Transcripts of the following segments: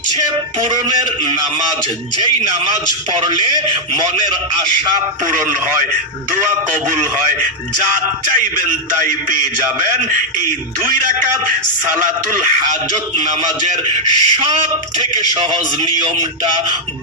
ইচ্ছে পূরণের নামাজ, যেই নামাজ পড়লে মনের আশা পূরণ হয়, দোয়া কবুল হয়, যা চাইবেন তাই পেয়ে যাবেন। এই দুই রাকাত সালাতুল হাজত নামাজের সব থেকে সহজ নিয়মটা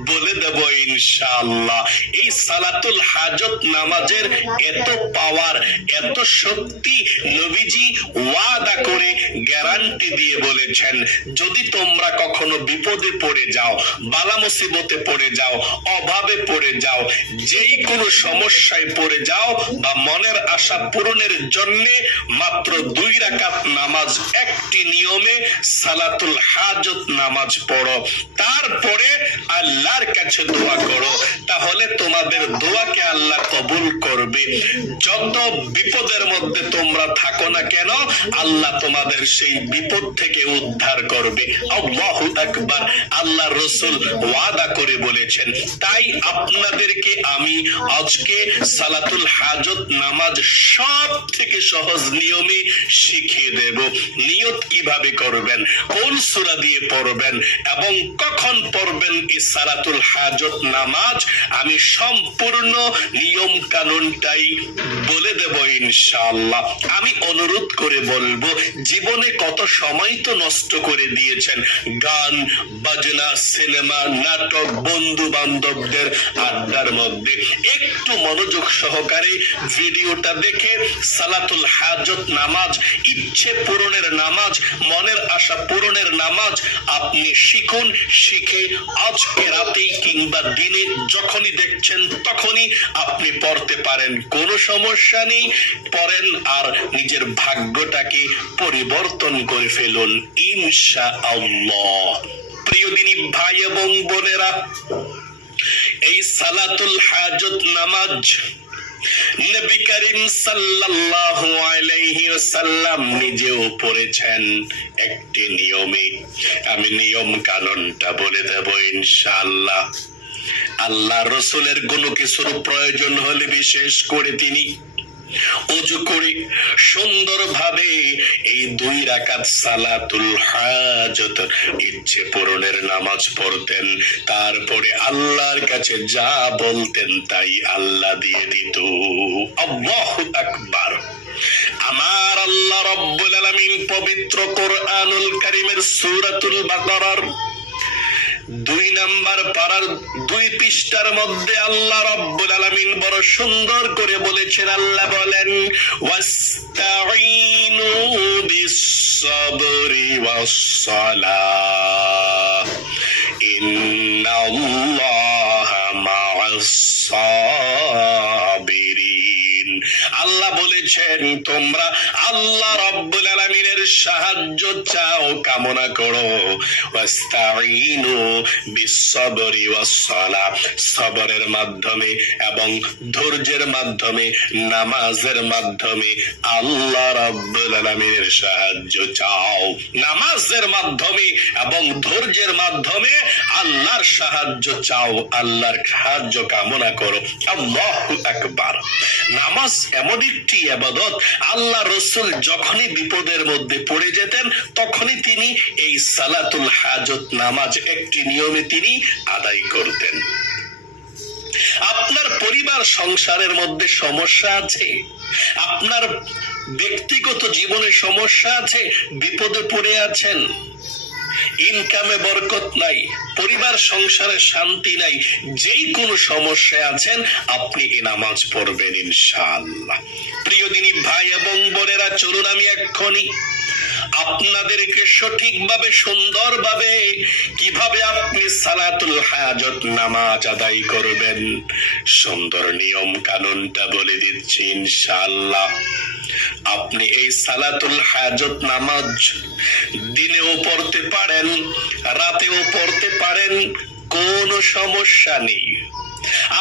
বলে দেব ইনশাআল্লাহ। এই সালাতুল হাজত নামাজের এত পাওয়ার, এত শক্তি নবীজি ওয়াদা করে গ্যারান্টি দিয়ে বলেছেন, যদি তোমরা কখনো বিপদে পড়ে যাও, বালা মুসিবতে পড়ে যাও, অভাবে পড়ে যাও, যেই কোনো সমস্যায় পড়ে যাও বা মনের আশা পূরণের জন্য মাত্র দুই রাকাত নামাজ, একটি নিয়মে সালাতুল হাজত নামাজ পড়ো। তারপরে আল্লাহর কাছে দোয়া করো। তাহলে তোমাদের দোয়াকে আল্লাহ কবুল করবে। যত বিপদের মধ্যে তোমরা থাকো না কেন, আল্লাহ তোমাদের সেই বিপদ থেকে উদ্ধার করবে। আল্লাহু আকবার। আল্লাহ রসুল ওয়াদা করে বলেছেন। তাই আপনাদেরকে আমি আজকে সালাতুল হাজত নামাজ সব থেকে সহজ নিয়মে শিখিয়ে দেব। নিয়ত কীভাবে করবেন, কোন সূরা দিয়ে পড়বেন এবং কখন পড়বেন এই সালাতুল হাজত নামাজ, আমি সম্পূর্ণ নিয়ম কানুনটাই বলে দেব ইনশাআল্লাহ। আমি অনুরোধ করে বলব, জীবনে কত সময় তো নষ্ট করে দিয়েছেন, গান বাজনা, সিনেমা, নাটক বন্ধু বান্ধবদের আড্ডার মধ্যে একটু মনোযোগ সহকারে ভিডিওটা দেখে সালাতুল হাজত নামাজ, ইচ্ছে পূরণের নামাজ, মনের আশা পূরণের নামাজ আপনি শিখুন, শিখে আজকে রাতেই কিংবা দিনে যখনই দেখছেন তখনই আপনি পড়তে পারেন। কোনো সমস্যা নেই, পড়েন আর নিজের ভাগ্যটাকে পরিবর্তন করে ফেলুন। ইনশা আল্লাহ ভাই এবং বোনেরা, এই সালাতুল হাজত নামাজ নবী করিম সাল্লাল্লাহু আলাইহি ওয়াসাল্লাম নিজেও পড়েছেন একটি নিয়মে। আমি নিয়ম কানুনটা বলে দেব ইনশাআল্লাহ। আল্লাহ রসুলের কোনো কিছুর প্রয়োজন হলে বিশেষ করে তিনি অজু করে সুন্দরভাবে এই দুই রাকাত সালাতুল হাজত ইচ্ছে পূরণের নামাজ পড়তেন। তারপরে আল্লাহর কাছে যা বলতেন তাই আল্লাহ দিয়ে দিত। আল্লাহু আকবার। আমার আল্লাহ রব্বুল আলামিন পবিত্র কোরআনুল কারীমের সূরাতুল বাকারার দুই নাম্বার পাড়ার দুই পৃষ্ঠার মধ্যে আল্লাহ রব্বুল আলামিন বড় সুন্দর করে বলেছেন, আল্লাহ বলেন, ওয়াস্তাঈনু বিস-সাবরি ওয়াস-সালাহ আল্লাহ বলেছেন, তোমরা আল্লাহ রব্বুল আলামিনের সাহায্য চাও, কামনা করো। ওয়াস্তাঈনু বিস-সাবরি সবরের মাধ্যমে এবং ধৈর্যের মাধ্যমে, নামাজের মাধ্যমে আল্লাহ রব্বুল আলামিনের সাহায্য চাও। নামাজের মাধ্যমে এবং ধৈর্যের মাধ্যমে আল্লাহর সাহায্য চাও, আল্লাহর সাহায্য কামনা করো। আল্লাহু আকবার। নামাজ এমন একটি আবাদত, আল্লাহ রসুল যখনই বিপদের মধ্যে পড়ে যেতেন, তখনই তিনি এই সালাতুল হাজত নামাজ একটি নিয়মে তিনি আদায় করতেন। আপনার পরিবার, সংসারের মধ্যে সমস্যা আছে? আপনার ব্যক্তিগত জীবনে সমস্যা আছে? বিপদে পড়ে আছেন? ইনকামে বরকত নাই, পরিবার, সংসারে শান্তি নাই, যেই কোনো সমস্যায় আছেন, আপনি এই নামাজ পড়বেন ইনশাআল্লাহ। প্রিয় দিনী ভাই এবং বোনেরা, চলুন আমি এক্ষুনি আপনাদেরকে সঠিকভাবে, সুন্দরভাবে কীভাবে আপনি সালাতুল হাজত নামাজ আদায় করবেন, সুন্দর নিয়ম কানুনটা বলে দিচ্ছি ইনশাআল্লাহ। আপনি এই সালাতুল হাজত নামাজ দিনেও পড়তে পারেন, রাতেও পড়তে পারেন, কোনো সমস্যা নেই।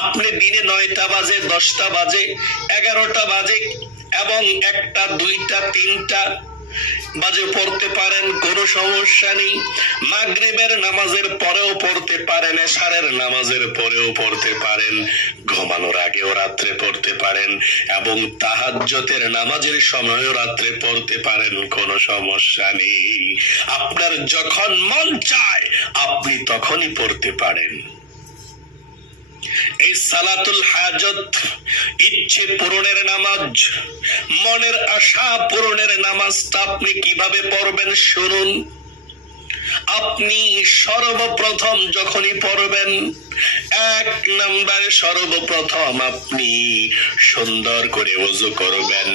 আপনি দিনে নয়টা বাজে, দশটা বাজে, এগারোটা বাজে এবং একটা, দুইটা, তিনটা বাজে পড়তে পারেন, কোনো সমস্যা নেই। মাগরিবের নামাজের পরেও পড়তে পারেন, এশারের নামাজের পরেও পড়তে পারেন। ঘুমানোর আগেও রাত্রে পড়তে পারেন এবং তাহাজ্জতের নামাজের সময়ও রাত্রে পড়তে পারেন, কোনো সমস্যা নেই। আপনার যখন মন চায়, আপনি তখনই পড়তে পারেন। সালাতুল হাজত, ইচ্ছে পূরণের নামাজ, মনের আশা পূরণের নামাজটা আপনি কীভাবে পড়বেন শুনুন। আপনি সর্বপ্রথম যখনই পড়বেন, এক নম্বর সর্বপ্রথম আপনি সুন্দর করে ওযু করবেন।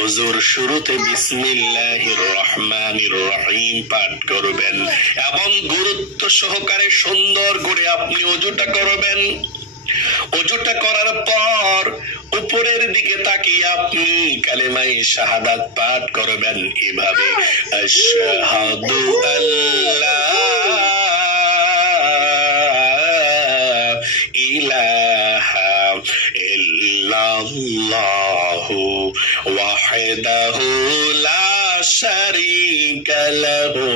ওযুর শুরুতে বিসমিল্লাহির রহমানির রহিম পাঠ করবেন এবং গুরুত্ব সহকারে সুন্দর করে আপনি ওযুটা করবেন। অজুটা করার পর উপরের দিকে তাকিয়ে আপনি কালেমাই শাহাদাত পাঠ করবেন এভাবে, আশহাদু আল্লাহ ইলাহা ইল্লাল্লাহু লা শারীকা লাহু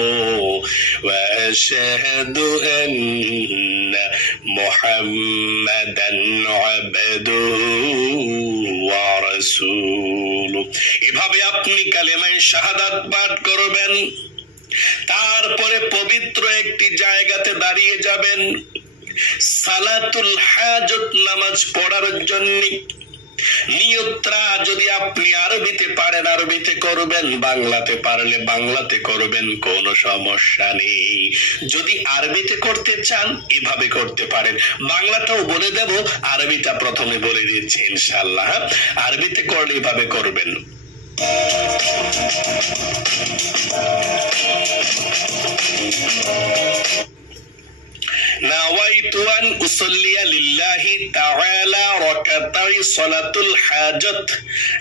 ওয়া আশহাদু আন্না محمدا عبده ورسوله এভাবে আপনি কালেমায় শাহাদাত পাঠ করবেন তারপরে পবিত্র একটি জায়গাতে দাঁড়িয়ে যাবেন সালাতুল হাজত নামাজ পড়ার জন্য নিয়ত্রা যদি আপনি আরবিতে পারেন, আরবিতে করবেন, বাংলাতে পারলে বাংলাতে করবেন, কোনো সমস্যা নেই। যদি আরবিতে করতে চান, এভাবে করতে পারেন। বাংলাটাও বলে দেব, আরবিটা প্রথমে বলে দিচ্ছি ইনশাল্লাহ? আরবিতে করলে এভাবে করবেন। নাওয়াইতু আন উসাল্লিয়া লিল্লাহি তাআলা রাকাতাই সালাতুল হাজাত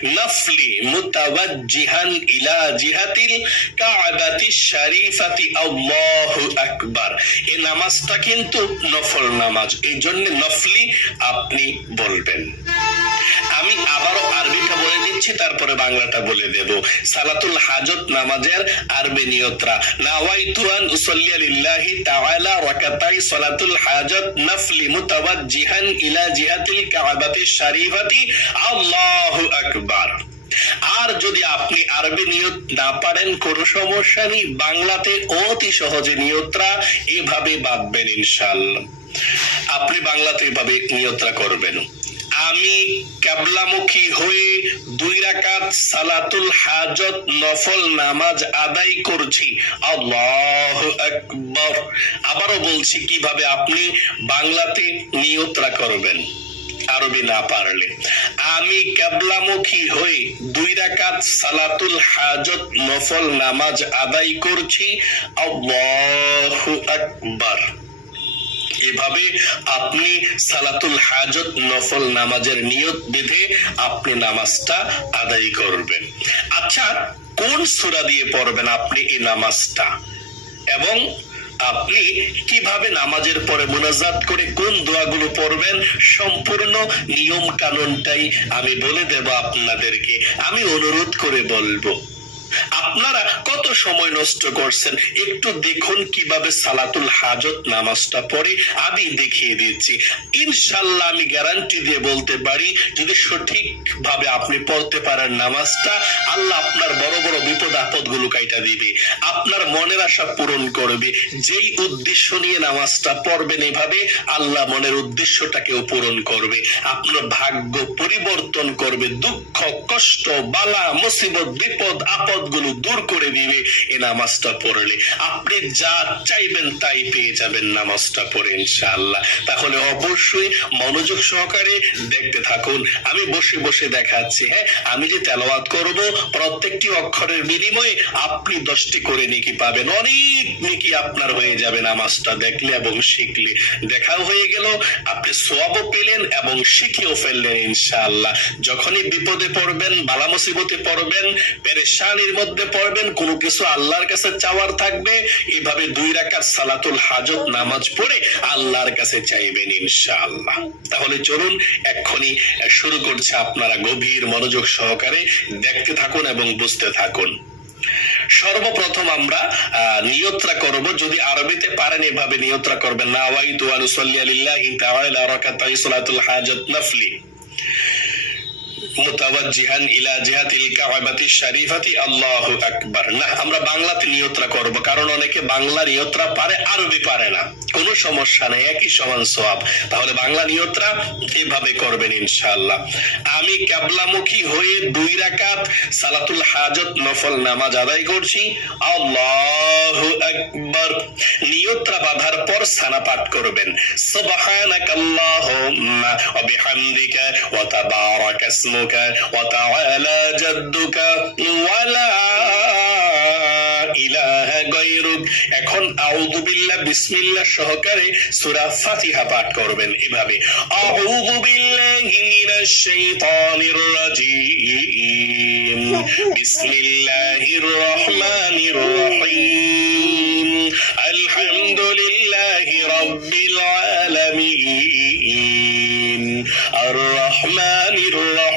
নাফলি মুতাওয়াজ্জিহান ইলা জিহাতিল কাআবাতি শরীফাতি আল্লাহু আকবার। এই নামাজটা কিন্তু নফল নামাজ। এই জন্য নফলি আপনি বলবেন। আমি আবারও আরবিটা বলে দিচ্ছি, তারপরে বাংলাটা বলে দেব। সালাতুল হাজত নামাজের আরবি নিয়ত্রা। নাওয়াইতু আন লিল্লাহি তাআলা রাকাতাই সালাতুল হাজত মুতাওয়াজ্জিহান ইলা জিহাতিল কাবাতি শরীফাতি। আল্লাহু আকবার। আর যদি আপনি আরবি নিয়ত না পারেন, কোনো সমস্যা নেই। বাংলাতে অতি সহজে নিয়ত্রা এভাবে বাঁধবেন ইনশাআল্লাহ। আপনি বাংলাতে এভাবে নিয়ত্রা করবেন। আমি কেবলামুখী হয়ে দুই রাকাত সালাতুল হাজত নফল নামাজ আদায় করছি। আল্লাহ আকবর। আবারও বলছি কীভাবে আপনি বাংলাতে নিয়ত্রা করবেন। আরবি না পারলে। আমি কেবলামুখী হয়ে দুই রাকাত সালাতুল হাজত নফল নামাজ আদায় করছি। আল্লাহু আকবার। এভাবে আপনি সালাতুল হাজত, নফল নামাজের নিয়ত বেঁধে আপনি নামাজটা আদায় করবেন। আচ্ছা কোন সূরা দিয়ে পড়বেন আপনি এই নামাজটা? এবং আপনি কীভাবে নামাজের পরে মোনাজাত করে কোন দোয়াগুলো পড়বেন? সম্পূর্ণ নিয়ম কানুনটাই আমি বলে দেব আপনাদেরকে। আমি অনুরোধ করে বলব আপনারা কত সময় নষ্ট করছেন? একটু দেখুন কীভাবে সালাতুল হাজত নামাজটা পড়ে, আমি দেখিয়ে দিচ্ছি। ইনশাল্লাহ আমি গ্যারান্টি দিয়ে বলতে পারি, যদি সঠিক ভাবে আপনি পড়তে পারেন নামাজটা, আল্লাহ আপনার বড় বড় বিপদ আপদগুলো কাইটা দিবে। আপনার মনের আশা পূরণ করবে। যেই উদ্দেশ্য নিয়ে নামাজটা পড়বেন এভাবে, আল্লাহ মনের উদ্দেশ্যটাকেও পূরণ করবে। আপনার ভাগ্য পরিবর্তন করবে। দুঃখ, কষ্ট, বালা, মুসিবত, বিপদ, আপদ গুলো দূর করে দিবে এই নামাজটা পড়লে। আপনি যা চাইবেন তাই পেয়ে যাবেন নামাজটা পড়ে, ইনশাআল্লাহ। তাহলে অবশ্যই মনোযোগ সহকারে দেখতে থাকুন। আমি বসে বসে দেখাচ্ছি হ্যাঁ? আমি যে তেলাওয়াত করব, প্রত্যেকটি অক্ষরের বিনিময়ে আপনি দশটি করে নেকি পাবেন। অনেক নেকি আপনার হয়ে যাবে নামাজটা দেখলে এবং শিখলে। দেখাও হয়ে গেল, আপনি সোয়াবও পেলেন এবং শিখেও ফেললেন, ইনশাআল্লাহ। যখনই বিপদে পড়বেন বালা মুসিবতে পড়বেন পেরেশানির মধ্যে পড়বেন, কোনো কিছু আল্লাহর কাছে চাওয়ার থাকবে, এভাবে দুই রাকাত সালাতুল হাজত নামাজ পড়ে আল্লাহর কাছে চাইবেন ইনশাআল্লাহ। তাহলে চলুন, এক্ষুনি শুরু করছে আপনারা গভীর মনোযোগ সহকারে দেখতে থাকুন এবং বুঝতে থাকুন। সর্বপ্রথম আমরা নিয়ত্রা করব, যদি আরবিতে পারেন এভাবে নিয়ত্রা করবেন, না ওয়াইতু আনুসাল্লি আলিল্লাহি তাআলা রাকাতাই সালাতুল হাজত নফলি। মুতাওয়াজ্জিহান ইলা জিহাতিল কাবাতি শরীফাতি, আল্লাহু আকবার। না আমরা বাংলাতে নিয়ত্রা করব, কারণ অনেকে বাংলা নিয়ত্রা পারে, আরবি পারে না। কোনো সমস্যা নেই, একই সমান সোয়াব তাহলে বাংলা নিয়তরা এভাবে করবেন ইনশাআল্লাহ। আমি ক্যাবলামুখী হয়ে দুই রাকাত সালাতুল হাজত নফল নামাজ আদায় করছি। আল্লাহু আকবার। নিয়তরা বাঁধার পর সানা পাঠ করবেন। সুবহানাকা আল্লাহুম্মা ওয়া বিহামদিকা ওয়া তাবারাকা ইসমুকা জাদ্দুকা ওয়া লা ইলাহা এখন আউযু বিল্লাহ বিসমিল্লাহ সহকারে সূরা ফাতিহা পাঠ করবেন এভাবে। আউযু বিল্লাহি মিনাশ শাইতানির রাজীম বিসমিল্লাহির রহমানির রহিম আলহামদুলিল্লাহি রাব্বিল আলামিন আর রহমানির রহিম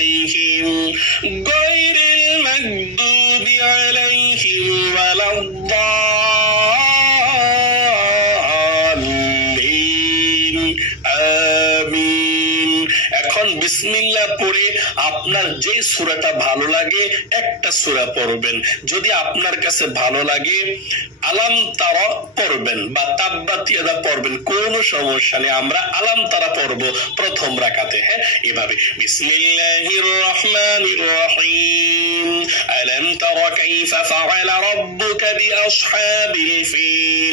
আমিন। এখন বিসমিল্লাহ পড়ে আপনার যে সুরাটা ভালো লাগে, একটা সুরা পড়বেন। যদি আপনার কাছে ভালো লাগে, আলাম তারা পড়বেন বা তাব্বাতিয়াদা পড়বেন, কোন সমস্যা নেই, আমরা আলাম তারা পড়ব প্রথম রাকাতে হ্যাঁ? এভাবে, বিসমিল্লাহির রহমানির রহিম। আলাম তারা কাইফা ফাআলা রাব্বুকা বিআসহাবিল ফিল।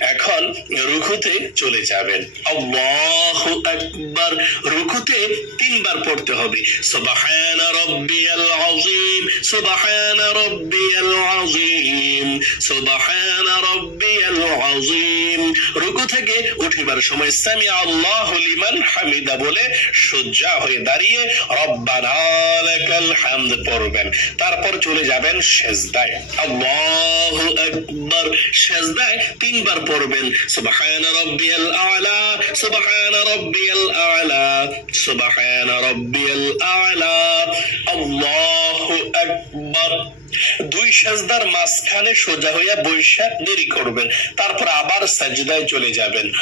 এখন রুকুতে চলে যাবেন। আল্লাহু আকবার। রুকুতে তিনবার পড়তে হবে। সুবহান আযীম সুবহান আযীম সুবহান আযীম। রুকু থেকে উঠিবার সময় সামি আল্লাহু লিমান হামিদা বলে সজ্জা হয়ে দাঁড়িয়ে রব্বানা লাকাল হামদ পড়বেন। তারপর চলে যাবেন সেজদায়। আল্লাহু আকবার। সেজদায় তিনবার পড়বেন। সুবহান রাব্বিয়াল আ'লা সুবহান রাব্বিয়াল আ'লা সুবহান রাব্বিয়াল আ'লা। আল্লাহু আকবার। দুই সাজদার মাঝখানে সোজা হইয়া বৈশা দেরি করবেন, তারপর আবার সাজদায় চলে যাবেন।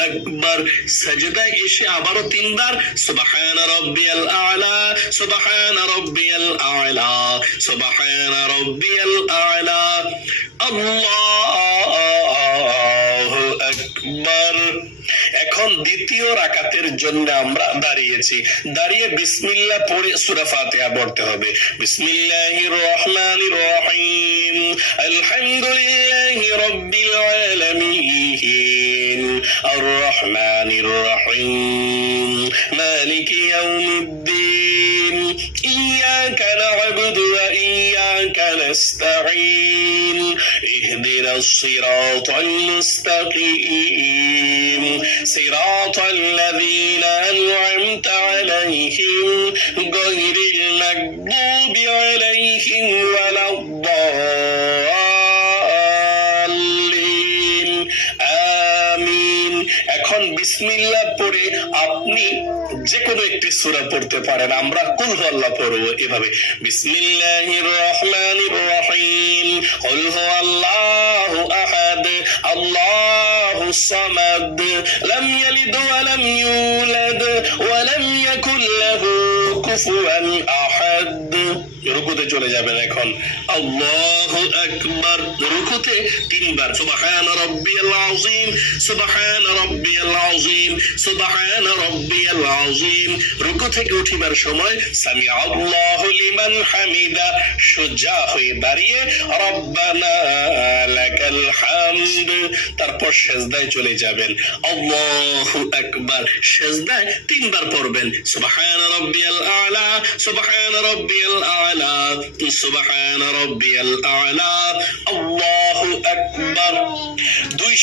আকবার। সাজদায় এসে আবারও তিনবার, সুবহান রাব্বিয়াল আ'লা, সুবহান রাব্বিয়াল আ'লা, সুবহান রাব্বিয়াল আ'লা। আল্লাহু আকবার। এখন দ্বিতীয় রাকাতের জন্য আমরা দাঁড়িয়েছি। দাঁড়িয়ে বিসমিল্লাহ পড়ে সূরা ফাতিহা পড়তে হবে। বিসমিল্লাহির রহমানির রহিম। আলহামদুলিল্লাহি রাব্বিল আলামিন। আর রহমানির রহিম ইয়াউমিদ্দিন। ইয়াকা না'বুদু ওয়া ইয়াকা নাস্তাঈন। اهدنا الصراط المستقيم صراط الذين أنعمت عليهم غير المغضوب عليهم ولا الضالين آمين এখন বিসমিল্লাহ পড়ে আপনি যে কোনো একটি সূরা পড়তে পারেন। আমরা কুল আল্লাহ পড়ব এভাবে। বিসমিল্লাহির রহমানির রহিম। কুল আহাদ। সামাদ। লাম ইয়ালিদ ওয়া লাম ইউলাদ। ওয়া লাম ইয়াকুল লাহু কুফুয়ান আহাদ। রুকুতে চলে যাবেন এখন। আল্লাহু আকবার। রুকুতে তিনবার। সুবহান রাব্বিয়াল আযীম, সুবহান রাব্বিয়াল আযীম, সুবহান রাব্বিয়াল আযীম। রুকু থেকে উঠিবার সময় সামি আল্লাহু লিমান হামিদা, সুজা হয়ে দাঁড়িয়ে রব্বানা লাকাল হামদ। তারপর সেজদায় চলে যাবেন। আল্লাহু আকবার। সেজদায় তিনবার পড়বেন। সুবহান রাব্বিয়াল আ'লা, সুবহান রাব্বিয়াল আ'লা, সুবহান দুই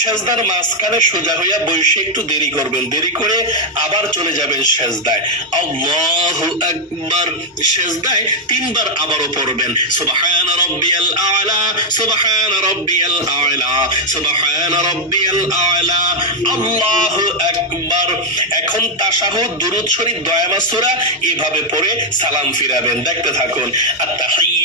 মাঝখানে সোজা হইয়া বসে একটু দেরি করবেন। দেরি করে আবার চলে যাবেন সেজদায়। সেজদায় তিনবার আবারও পড়বেন। রাব্বিয়াল আ'লা রাব্বিয়াল আ'লা রাব্বিয়াল আ'লা। এখন শরীফ এভাবে পড়ে সালাম ফিরাবেন। দেখতে থাকুন। আত্তাহিয়াতু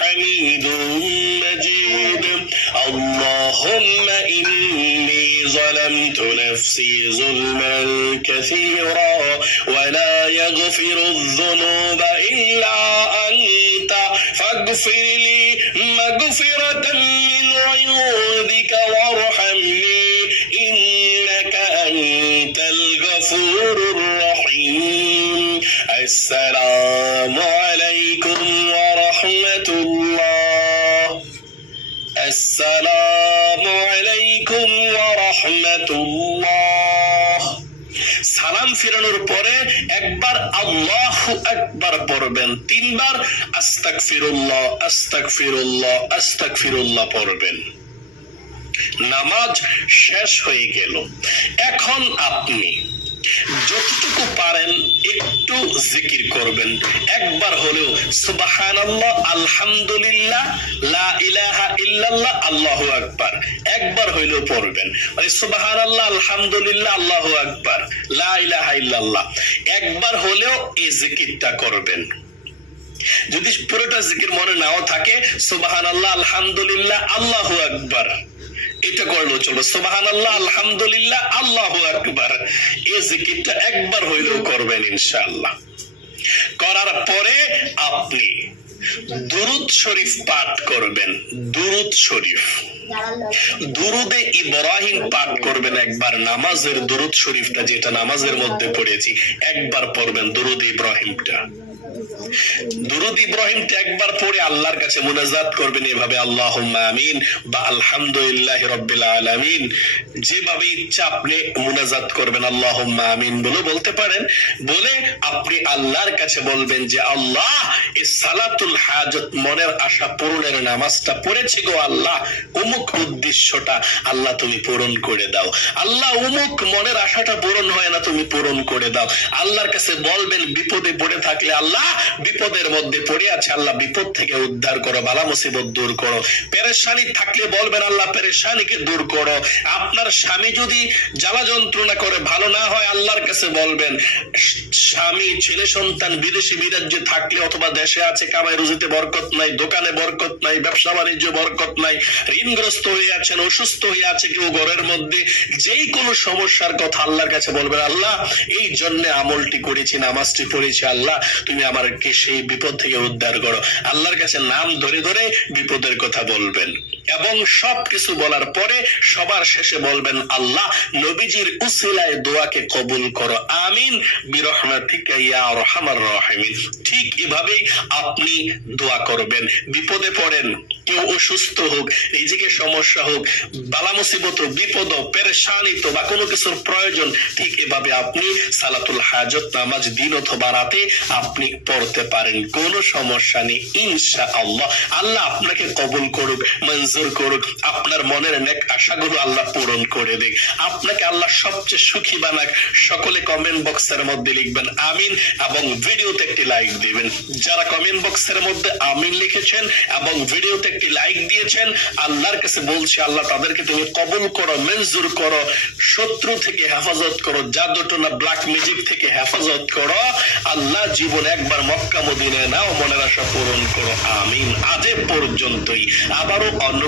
حميد مجيد. اللهم إني ظلمت نفسي ظلما كثيرا ولا يغفر الذنوب إلا أنت. فاغفر لي مغفرة সালাম ফিরানোর পরে একবার আল্লাহ একবার পড়বেন, তিনবার আস্তাক ফিরুল্লাহ আস্তাক ফিরুল্লাহ আস্তাক ফিরুল্লাহ পড়বেন। নামাজ শেষ হয়ে গেল। এখন আপনি যতটুকু পারেন একটু জিকির করবেন। একবার হলেও সুবহানাল্লাহ, আলহামদুলিল্লাহ, লা ইলাহা ইল্লাল্লাহ, আল্লাহু আকবার। একবার হইলেও পড়বেন। মানে সুবহানাল্লাহ, আলহামদুলিল্লাহ, আল্লাহু আকবার। লা ইলাহা ইল্লাল্লাহ। একবার হলেও এই জিকিরটা করবেন। যদি পুরোটা জিকির মনে নাও থাকে সুবাহান আল্লাহ আলহামদুলিল্লাহ, আল্লাহু আকবার। এটা করলেও চলবে। সুবাহান আল্লাহ আলহামদুলিল্লাহ, আল্লাহু আকবার। এই জিকিরটা একবার হইলেও করবেন ইনশাআল্লাহ। করার পরে আপনি দুরুদ শরীফ পাঠ করবেন, দুরুদ শরীফ। দুরুদে ইব্রাহিম পাঠ করবেন একবার, নামাজের দুরুদ শরীফটা যেটা নামাজের মধ্যে পড়েছি, একবার পড়বেন দুরুদ ইব্রাহিমটা। দুরুদ ইব্রাহিমটা একবার পড়ে আল্লাহর কাছে মুনাজাত করবেন এভাবে আল্লাহ আমিন বা আলহামদুলিল্লাহ রব্বিল আলামিন। যেভাবে ইচ্ছা আপনি করবেন আল্লাহ আমিন। বলে বলতে পারেন, বলে আপনি আল্লাহর কাছে বলবেন যে, আল্লাহ সালাতুল হাজত মনের আশা পূরণের নামাজটা গো আল্লাহ অমুক উদ্দেশ্যটা আল্লাহ তুমি পূরণ করে দাও। আল্লাহ অমুক মনের আশাটা পূরণ হয় না, তুমি পূরণ করে দাও। আল্লাহর কাছে বলবেন, বিপদে পড়ে থাকলে, আল্লাহ বিপদের মধ্যে পড়ে আছে, আল্লাহ বিপদ থেকে উদ্ধার করো, বালা মুসিবত দূর করো। পেরেশানি থাকলে বলবেন, আল্লাহ পেরেশানিকে দূর করো। আপনার স্বামী যদি জ্বালা যন্ত্রণা করে, ভালো না হয় আল্লাহর কাছে বলবেন, স্বামী, ছেলে, সন্তান, বিদেশি বিরাজ্যে থাকলে অথবা দেশে আছে, কামাই, রুজিতে বরকত নাই, দোকানে বরকত নাই, ব্যবসা, বাণিজ্য বরকত নাই, ঋণগ্রস্ত হয়ে আছেন, অসুস্থ হয়ে আছে কেউ ঘরের মধ্যে, যেই কোনো সমস্যার কথা আল্লাহর কাছে বলবেন, আল্লাহ, এই জন্য আমলটি করেছি, নামাজটি পড়েছি, আল্লাহ, তুমি আমাকে সেই বিপদ থেকে উদ্ধার করো। আল্লাহর কাছে নাম ধরে ধরে বিপদের কথা বলবেন। এবং সব কিছু বলার পরে সবার শেষে বলবেন, আল্লাহ, নবীজির উসিলায় দোয়াকে কবুল করো। আমিন। বিরহমাতিকা ঠিক এভাবেই আপনি দোয়া করবেন। বিপদে পড়েন, কেউ অসুস্থ হোক নিজেকে সমস্যা হোক, বালা মুসিবত বিপদ পেরেশানিত বা কোনো কিছুর প্রয়োজন, ঠিক এভাবে আপনি সালাতুল হাজত নামাজ দিন অথবা রাতে আপনি পড়তে পারেন। কোনো সমস্যা নেই ইনশা আল্লাহ আল্লাহ আপনাকে কবুল করুক। মঞ্জুর মঞ্জুর করুক, আপনার মনের নেক আশাগুলো আল্লাহ পূরণ করে দিক। আপনাকে আল্লাহ সবচেয়ে সুখী বানাক। সকলে কমেন্ট বক্সের মধ্যে লিখবেন আমিন এবং ভিডিওতে একটি লাইক দিবেন। যারা কমেন্ট বক্সের মধ্যে আমিন লিখেছেন এবং ভিডিওতে একটি লাইক দিয়েছেন, আল্লাহর কাছে বলছি, আল্লাহ তাদেরকে তুমি কবুল করো, মঞ্জুর করো, শত্রু থেকে হেফাজত করো, জাদুটনা ব্ল্যাক ম্যাজিক থেকে হেফাজত করো। আল্লাহ জীবন একবার মক্কা মদিনায় নাও, মনের আশা পূরণ করো। আমিন। আজ পর্যন্তই। আবারও অন্য